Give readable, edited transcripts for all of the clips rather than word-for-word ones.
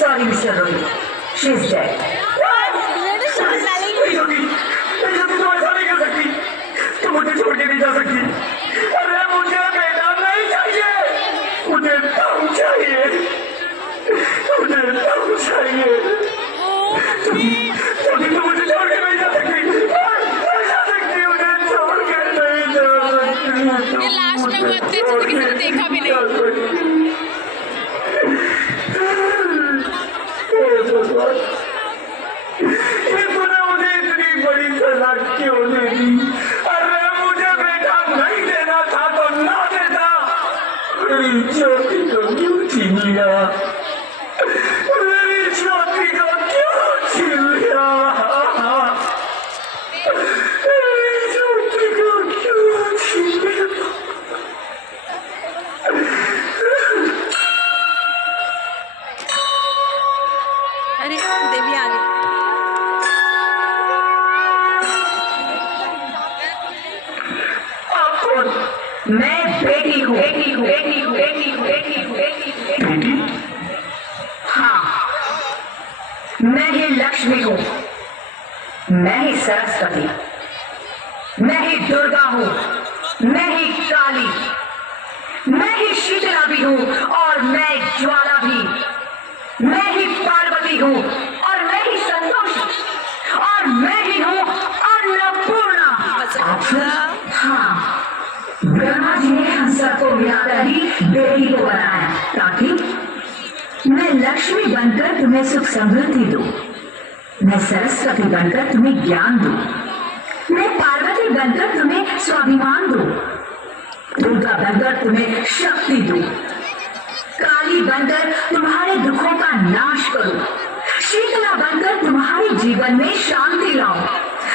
Sorry, Mr. Rohit. She's dead. तुम मुझे छोड़ के नहीं जा सकती। अरे मुझे बेटा नहीं चाहिए, मुझे ताऊ चाहिए, मुझे ताऊ चाहिए। तुम मुझे छोड़ के नहीं जा सकती, नहीं जा सकती, मुझे छोड़ के नहीं जा सकती। ये लास्ट में वो अच्छे से किसी ने देखा भी नहीं। ये तूने मुझे इतनी बड़ी सजा क्यों दे दी? अरे मुझे बेटा नहीं देना था तो ना देता। मेरी ज्योति को क्यों छीन लिया? मेरी ज्योति को क्यों छीन लिया? मेरी ज्योति को क्यों छीन लिया? अरे देवी आ गई। मैं बेटी हूँ, बेटी हूँ, बेटी हूँ, बेटी हूँ, बेटी हूँ, बेटी हूँ, बेटी? हाँ, मैं ही लक्ष्मी हूँ, मैं ही सरस्वती, मैं ही दुर्गा हूँ, मैं ही काली, मैं ही शीतला भी हूँ और मैं ज्वाला भी, मैं ही पार्वती हूँ और मैं ही संतोषी और मैं ही हूँ अन्नपूर्णा। हाँ, ब्रह्मा जी ने हम सबको मिलाकर ही बेटी को बनाया ताकि मैं लक्ष्मी बनकर तुम्हें सुख समृद्धि दूं, मैं सरस्वती बनकर तुम्हें ज्ञान दूं, मैं पार्वती बनकर तुम्हें स्वाभिमान दूं, दुर्गा बनकर तुम्हें शक्ति दूं, काली बनकर तुम्हारे दुखों का नाश करूं, शीतला बनकर तुम्हारे जीवन में शांति लाऊं,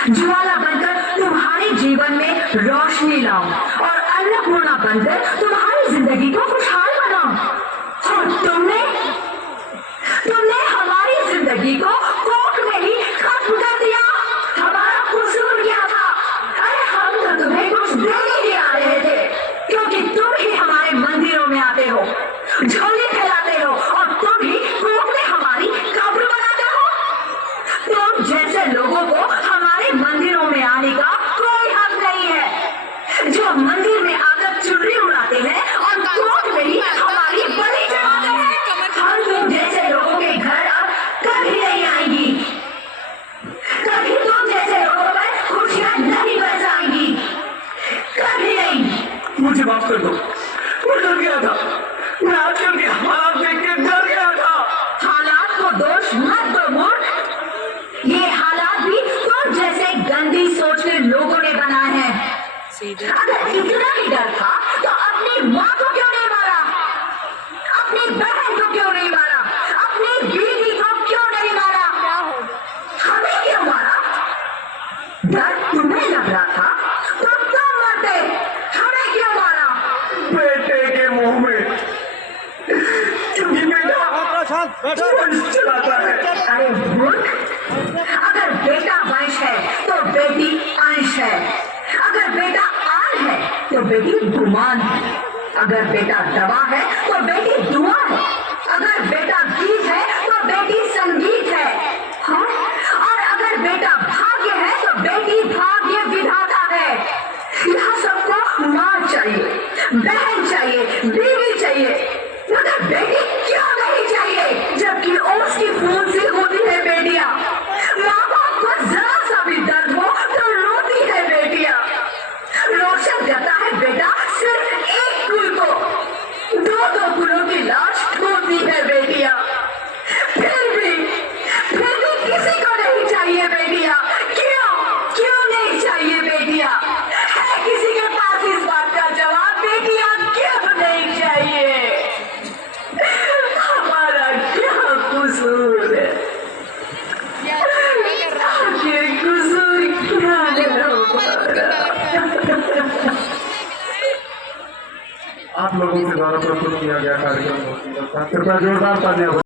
ज्वाला बनकर तुम्हारे जीवन में रोशनी लाऊं और अन्नपूर्णा बनकर तुम्हारी जिंदगी को खुशहाल बनाऊं। और तुमने हमारी जिंदगी को कोर्ट में ही खत्म कर दिया। हमारा कसूर क्या था? अरे हम तो तुम्हें कुछ देने ही आ रहे थे, क्योंकि तुम ही हमारे मंदिरों में आते हो, झोली फैलाते हो और तुम ही कोर्ट में हमारी कब्र बनाते हो। तुम जैसे लोगों को हमारे मंदिरों में आने का कोई हक नहीं है, जो मंदिर में आकर चुनरी उड़ाते हैं और कोर्ट में ही हमारी बलि चढ़ाते हैं। हम तुम जैसे लोगों के घर अब कभी नहीं आएंगी, कभी तुम जैसे लोगों पर खुशियां नहीं बरसाएंगी, कभी नहीं। मुझे माफ कर दो, मैं डर गया था, मैं आजकल के हालात देख के डर गया था। हालात को दोष मत दो मूर्ख, ये हालात भी तुम जैसे गंदी सोच के लोगों ने बनाए हैं। अगर इतना ही डर था तो अपनी माँ को क्यों नहीं मारा, अपनी बहन को क्यों नहीं मारा, अपनी बीवी को क्यों नहीं मारा, हमें क्यों मारा? डर तुम्हें लग रहा था तो तुम मरते, हमें क्यों मारा? बेटे के मुंह में, क्योंकि बेटा वंश चलाता है। अरे मूर्ख, अगर बेटा वंश है तो बेटी अंश है, अगर बेटा आन है तो बेटी गुमान है, अगर बेटा दवा है तो बेटी दुआ है, अगर बेटा गीत है तो बेटी संगीत है, हाँ? और अगर बेटा भाग्य है तो बेटी भाग्य विधाता है। यहाँ सबको माँ चाहिए, बहन चाहिए, बीवी चाहिए, मगर बेटी क्यों नहीं चाहिए? जबकि ओस की खून सी होती है बेटियां, माँ बाप को जरा सा भी दर्द हो तो रोती है बेटियां, रोशन करता है बेटा सिर्फ एक कुल को, दो दो कुलों की लाश ढूंढती है बेटियां। फिर भी किसी को नहीं चाहिए बेटियां। क्यों क्यों नहीं चाहिए बेटियां? है किसी के पास इस बात का जवाब? बेटियां क्यों नहीं चाहिए? हमारा क्या कसूर है? ये कसूर क्या है हमारा? आप लोगों के द्वारा प्रस्तुत किया गया कार्यक्रम कृपया जोरदार तालियां